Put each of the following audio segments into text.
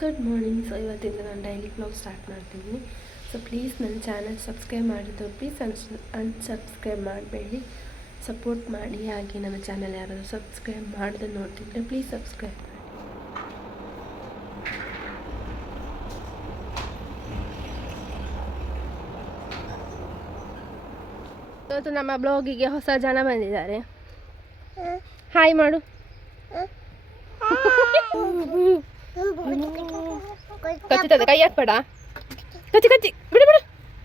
Good morning. So ಇವತ್ತಿಂದ ನಾನು daily blog start ಮಾಡ್ತಿದ್ದೀನಿ. ಸೊ ಪ್ಲೀಸ್ ನನ್ನ ಚಾನಲ್ ಸಬ್ಸ್ಕ್ರೈಬ್ ಮಾಡಿದ್ದು ಪ್ಲೀಸ್ ಅನ್ಸಬ್ಸ್ಕ್ರೈಬ್ ಮಾಡಬೇಡಿ, ಸಪೋರ್ಟ್ ಮಾಡಿ. ಹಾಗೆ ನನ್ನ ಚಾನಲ್ ಯಾರಾದರೂ ಸಬ್ಸ್ಕ್ರೈಬ್ ಮಾಡದೆ ನೋಡ್ತಿದ್ರೆ ಪ್ಲೀಸ್ ಸಬ್ಸ್ಕ್ರೈಬ್ ಮಾಡಿ. ಇವತ್ತು ನಮ್ಮ ಬ್ಲಾಗಿಗೆ ಹೊಸ ಜನ ಬಂದಿದ್ದಾರೆ. ಹಾಯ್ ಮಾಡು. ಕಚ್ಚುತ್ತದೆ, ಕೈ ಹಾಕ್ಬೇಡ. ಕಚ್ಚಿ ಕಚ್ಚಿ ಬಿಡು ಬಿಡು,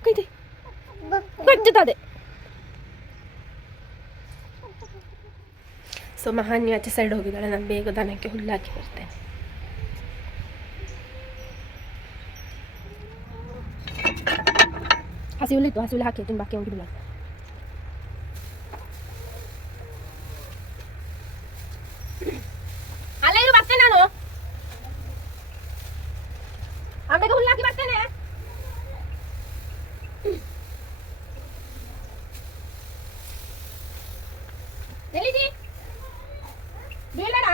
ಕೈತಿ ಕಚ್ಚುತ್ತದೆ. ಸೊ ಮಹಾನ್ಯ ಆಚೆ ಸೈಡ್ ಹೋಗಿದ್ದಾಳೆ. ನಾನು ಬೇಗ ದನಕ್ಕೆ ಹುಲ್ಲಾಕಿ ಬರ್ತೇನೆ. ಹಸಿ ಹುಲ್ಲಿತ್ತು, ಹಸಿ ಹುಲ್ಲು ಹಾಕಿ ಬಾಕಿ ಹೋಗಿಲ್ಲ. ಅಲ್ಲೇ ಇರು, ಬರ್ತೇನೆ ನಾನು. ಆಮೇಲೆ ಹುಲ್ಲಾಕಿ ಬರ್ತೇನೆ. ಎಲ್ಲಿದಿ? ಬೀಳಬೇಡ.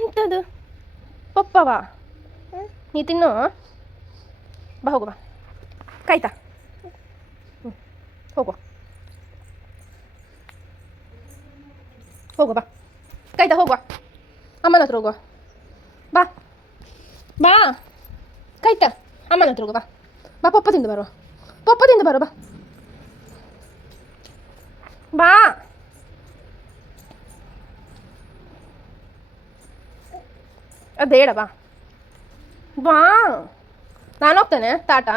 ಎಂತದು ಪಪ್ಪವಾ? ನೀ ತಿನ್ನು. ಬಾ ಹೋಗು, ಬಾ ಕಾಯ್ತಾ. ಹೋಗುವ ಹೋಗುವ, ಬಾ ಕಾಯ್ತಾ ಹೋಗುವ. ಅಮ್ಮನ ಹತ್ರ ಹೋಗುವ. ಬಾ ಬಾ ಕಾಯ್ತಾ, ಅಮ್ಮನ ಹತ್ರ ಹೋಗುವ. ಬಾ ಪಪ್ಪ ತಿಂದು ಬರುವ, ಪಪ್ಪ ತಿಂದು ಬರುವ. ಬಾ ಬಾ. ಅದೇಡ ಬಾ ಬಾ. ನಾನು ಹೋಗ್ತೇನೆ. ತಾಟ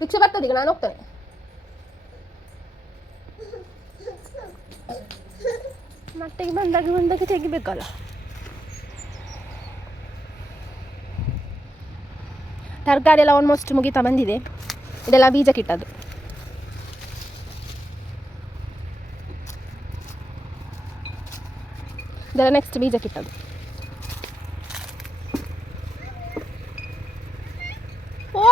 ರಿಕ್ಷೆ ಬರ್ತದೆ ಈಗ, ನಾನು ಹೋಗ್ತೇನೆ. ಮಟ್ಟಿಗೆ ಬಂದಾಗ ತೆಗಿಬೇಕಲ್ಲ. ತರಕಾರಿ ಎಲ್ಲ ಆಲ್ಮೋಸ್ಟ್ ಮುಗಿತಾ ಬಂದಿದೆ. ಇದೆಲ್ಲ ಬೀಜಕ್ಕಿಟ್ಟದ್ದು. ಇದೆಲ್ಲ ನೆಕ್ಸ್ಟ್ ಬೀಜಕ್ಕಿಟ್ಟದ್ದು. ಓ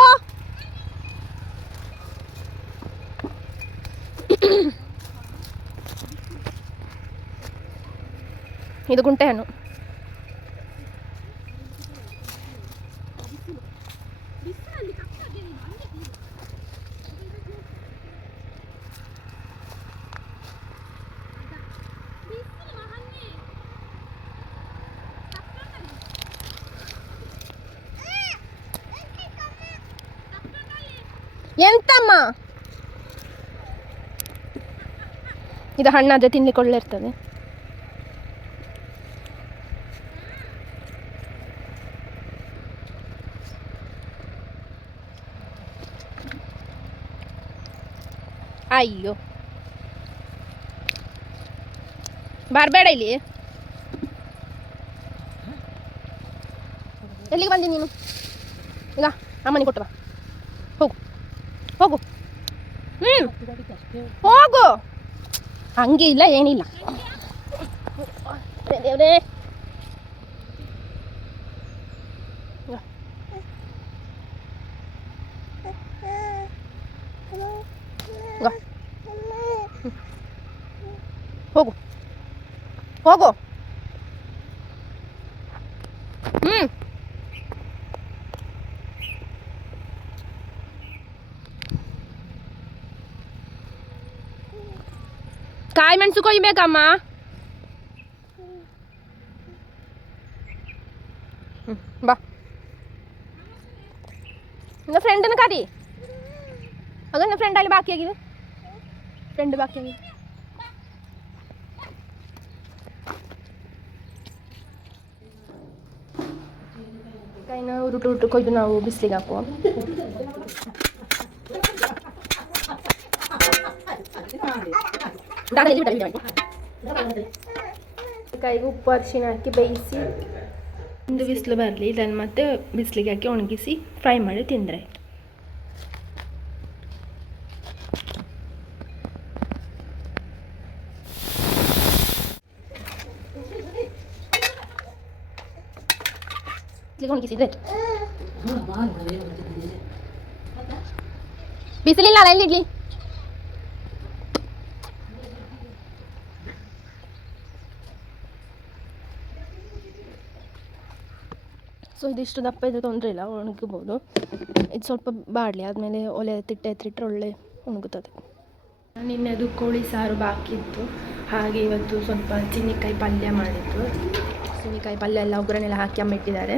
ಇದು ಗುಂಟೆ ಹಣ್ಣು. ಎಂತಮ್ಮ ಇದು? ಹಣ್ಣಾದರೆ ತಿನ್ಲಿಕ್ಕೆ ಒಳ್ಳೆ ಇರ್ತದೆ. ಅಯ್ಯೋ ಬರಬೇಡ ಇಲ್ಲಿ. ಎಲ್ಲಿಗೆ ಬಂದಿ ನೀನು? ಈಗ ಅಮ್ಮನಿಗೆ ಕೊಟ್ಟು ಬಾ. ಹೋಗು ಹೋಗು. ಹೋಗು. ಹಂಗೆ ಇಲ್ಲ ಏನಿಲ್ಲ. ದೇವ್ರೇ ಹೋಗು ಹೋಗು. ಕಾಯಿ ಮೆಣಸು ಕೊಯ್ಬೇಕಮ್ಮ. ಬಾ. ನನ್ನ ಫ್ರೆಂಡನ್ನು ಕರಿ. ಆಗ ನನ್ನ ಫ್ರೆಂಡ್ ಅಲ್ಲಿ ಬಾಕಿ ಆಗಿದೆ. ಫ್ರೆಂಡ್ ಬಾಕಿ ಆಗಿದೆ. ಕೈನ ಉರುಟು ಕೊಯ್ದು ನಾವು ಬಿಸಿಲಿಗೆ ಹಾಕುವ. ಕೈಗೆ ಉಪ್ಪು ಅರಿಶಿನ ಹಾಕಿ ಬೇಯಿಸಿ ಒಂದು ಬಿಸಿಲು ಬರಲಿ, ಇದನ್ನು ಮತ್ತೆ ಬಿಸಿಲಿಗೆ ಹಾಕಿ ಒಣಗಿಸಿ ಫ್ರೈ ಮಾಡಿ ತಿಂದರೆ. ಒಣಗಿಸಿದ್ರೆ ಬಿಸಿಲಿಲ್ಲ ಅಲ್ಲ, ಎಲ್ಲಿ ಇಡ್ಲಿ? ಸೊ ಇದಿಷ್ಟು ದಪ್ಪ ಇದ್ದರೆ ತೊಂದರೆ ಇಲ್ಲ, ಒಣಗ್ಬೋದು. ಇದು ಸ್ವಲ್ಪ ಬಾಡಲಿ ಆದಮೇಲೆ ಒಲೆ ಎತ್ತಿಟ್ಟರೆ ಒಳ್ಳೆ ಒಣಗುತ್ತದೆ. ನಿನ್ನೆ ಅದು ಕೋಳಿ ಸಾರು ಬಾಕಿ ಇತ್ತು, ಹಾಗೆ ಇವತ್ತು ಸ್ವಲ್ಪ ಚಿನ್ನಿಕಾಯಿ ಪಲ್ಯ ಮಾಡಿದ್ದು. ಚಿನ್ನಿಕಾಯಿ ಪಲ್ಯ ಎಲ್ಲ ಒಗ್ಗರಣೆಲ್ಲ ಹಾಕಿ ಅಮ್ಮ ಇಟ್ಟಿದ್ದಾರೆ.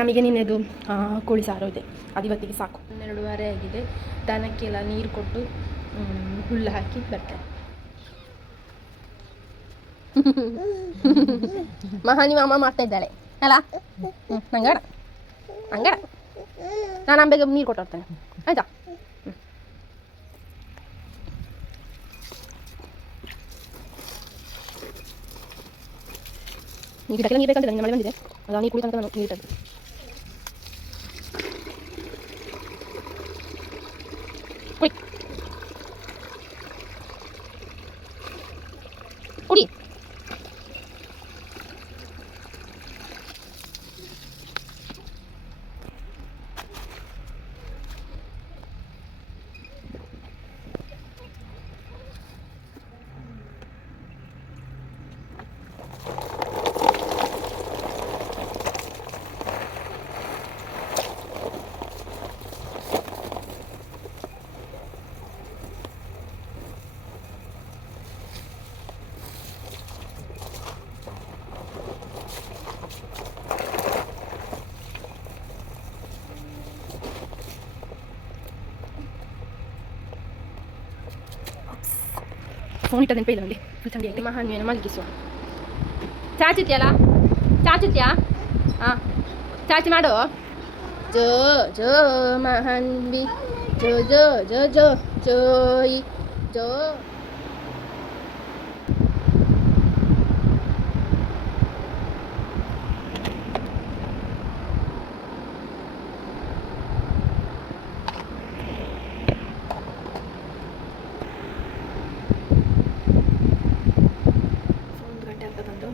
ನಮಗೆ ನಿನ್ನೆದು ಕೋಳಿ ಸಾರು ಇದೆ, ಅದು ಇವತ್ತಿಗೆ ಸಾಕು. 12:30 ಆಗಿದೆ. ದನಕ್ಕೆಲ್ಲ ನೀರು ಕೊಟ್ಟು ಹುಲ್ಲು ಹಾಕಿ ಬರ್ತೇನೆ. ಮಹಾನಿ ಅಮ್ಮ ಮಾಡ್ತಾ ಇದ್ದಾಳೆ ಅಲ್ಲ, ನಂಗಡ ಹಂಗಡ ನಾನು ಅಂಬೆಗೆ ನೀರು ಕೊಟ್ಟಿರ್ತೇನೆ ಆಯ್ತಾ. ಈ ಗಿಡಕ್ಕೆಲ್ಲ ನೀರು ಬೇಕಂತ ಮಳೆ ಬಂದಿದೆ, ಅದು ನೀರು ಕುಡಿತಂತ ನಾನು ನೀರು ಇಟ್ಟದ್ದು. ಕುಡಿ ಕುಡಿ. ಫೋನ್ ಇಟ್ಟದೇನು ಪೈಲ ನೋಡಿ ಫುಲ್ ಚಂಡಿ ಆಯ್ತು. ಮಹಾನ್ವೇನ ಮಲಗಿಸುವ. ಚಾಚಿತ್ಯಲ್ಲ, ಚಾಚಿತ್ಯಾ? ಹಾಂ ಚಾಚಿ ಮಾಡು. ಜೋ ಜೋ ಮಹಾನ್ವಿ ಜೋ ಜೋ ಜೋ ಜೋ ಜೋಯ್ ಜೋ.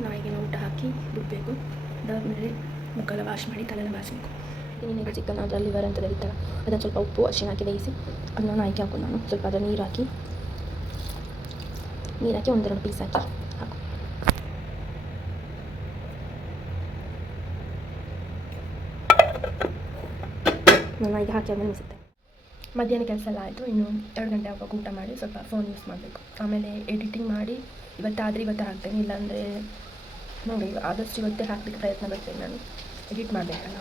ನಾಯಿಗೆಲ್ಲ ಊಟ ಹಾಕಿ ಬಿಡಬೇಕು. ಅದಾದಮೇಲೆ ಮುಖೆಲ್ಲ ವಾಶ್ ಮಾಡಿ ತಲೆಲ್ಲ ಬಾಚಬೇಕು. ಇನ್ನೇನು ಚಿಕನ್ ಅದರಲ್ಲಿ ಲಿವರ್ ಅಂತ ಇರ್ತಾರೆ, ಅದನ್ನು ಸ್ವಲ್ಪ ಉಪ್ಪು ಅರಿಶಿನ ಹಾಕಿ ಬೇಯಿಸಿ ಅದನ್ನು ನಾಯಿಗೆ ಹಾಕು. ನಾನು ಸ್ವಲ್ಪ ಅದರ ನೀರು ಹಾಕಿ ಒಂದೆರಡು ಪೀಸ್ ಹಾಕಿ ಹಾಕು. ನಾನು ನಾಯಿಗೆ ಹಾಕಿ ಆದಮೇಲೆ ಮಿಸುತ್ತೆ. ಮಧ್ಯಾಹ್ನ ಕೆಲಸ ಎಲ್ಲ ಆಯಿತು. ಇನ್ನು 2 ಗಂಟೆ ಆಗುವಾಗ ಊಟ ಮಾಡಿ ಸ್ವಲ್ಪ ಫೋನ್ ಯೂಸ್ ಮಾಡಬೇಕು. ಆಮೇಲೆ ಎಡಿಟಿಂಗ್ ಮಾಡಿ ಇವತ್ತಾದರೆ ಇವತ್ತೇ ಹಾಕ್ತೇನೆ, ಇಲ್ಲಾಂದರೆ ನೋಡಿ ಆದಷ್ಟು ಇವತ್ತೇ ಹಾಕಲಿಕ್ಕೆ ಪ್ರಯತ್ನ ಪಡ್ತೇನೆ. ನಾನು ಎಡಿಟ್ ಮಾಡಬೇಕಲ್ಲ.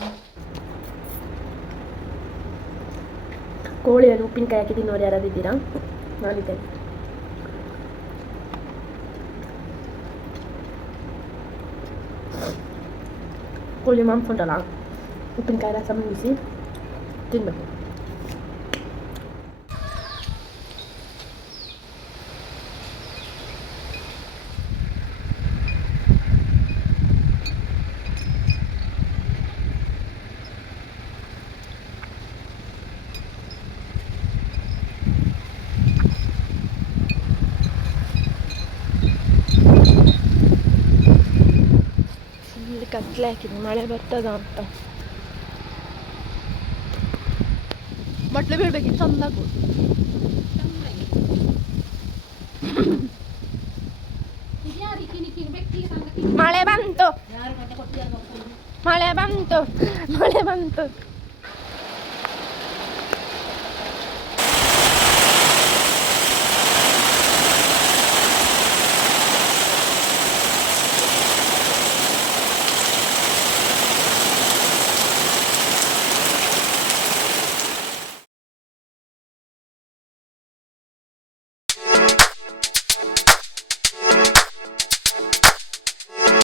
ಕೋಳಿಯಲ್ಲಿ ಉಪ್ಪಿನಕಾಯಿ ಹಾಕಿ ತಿನ್ನೋರು ಯಾರಾದ್ರು ಇದ್ದೀರಾ? ನಾನಿದ್ದೇನೆ. ಕೋಳಿ ಮಾಂಸ ಉಂಟಲ್ಲ, ಉಪ್ಪಿನಕಾಯಿ ರಸ ಮುಗಿಸಿ ತಿನ್ನಬೇಕು. ಕತ್ಲೆ ಹಾಕಿದ್ವಿ, ಮಳೆ ಬರ್ತದ ಅಂತ. ಮೊಟ್ಲೆ ಬೀಳ್ಬೇಕಿತ್ತು ಚಂದಾಗು. ಮಳೆ ಬಂತು, ಮಳೆ ಬಂತು, ಮಳೆ ಬಂತು.